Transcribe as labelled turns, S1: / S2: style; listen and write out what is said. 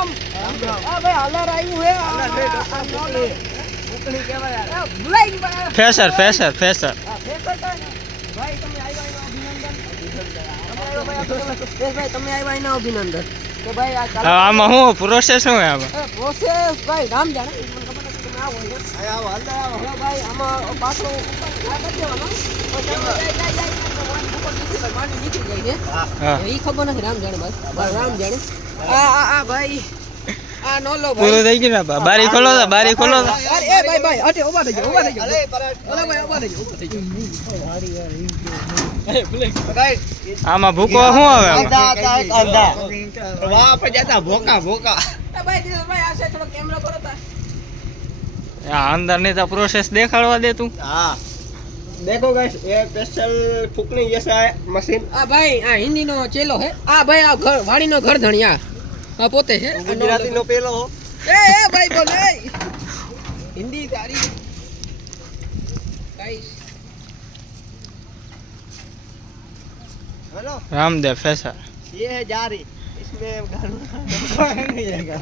S1: રામ આ ભાઈ હાલર આવ્યું હે આ-.
S2: ઉકળી કહેવાય
S1: આ ભૂલાઈ ગયા
S3: ફેસર ફેસર ફેસર.
S1: ફેસર? ભાઈ તમે આવ્યા એનો અભિનંદન? તમે આવ્યા ભાઈ અભિનંદન. સુરેશભાઈ, તમે આવ્યા એનો અભિનંદન? કે ભાઈ આ ચાલો.
S3: આમાં શું પ્રોસેસ શું આમાં?
S1: પ્રોસેસ ભાઈ રામ જાણે. આવો.
S2: આવો
S1: ભાઈ આમાં પાછો ઉપર આ કરી દેવાનો. પછી આમાં જાય, જાય, જાય, એટલે વાની ઉપર નીકળી જાય, વાની નીકળી જાય છે.
S3: હા.
S1: એ ખબર નથી રામ જાણે બસ બસ રામ જાણે. આ આ આ ભાઈ. આ નો લો
S3: પૂરું થઈ ગયું ને? બારી ખોલો તો બારી ખોલો તો.
S1: એ ભાઈ ભાઈ અટે ઊભા થઈ જાઓ ઊભા થઈ જાઓ.
S2: અરે
S1: ભાઈ ઊભા થઈ જાઓ ઊભા થઈ જાઓ.
S3: આમાં ભૂકો શું આવે આમાં?
S2: અડધા હતા એક અડધા. વાહ આપણે જતા ભોકા ભોકા.
S1: એ ભાઈ આ સાઈડ થોડો કેમેરો કરો તા
S3: આ અંદરની તો પ્રોસેસ દેખાડવા દે તું.
S2: હા. देखो गाइस ये स्पेशल फुकनी जैसा है मशीन
S1: आ भाई आ हिंदी नो चेलो है आ भाई आ घर वाड़ी नो घर धनिया आ पोते है
S2: गुजराती नो पेलो हो
S1: ए ए भाई बोल ए हिंदी तारी गाइस
S2: हेलो
S3: रामदेव फैसा
S2: ये है जारी इसमें घर नहीं जाएगा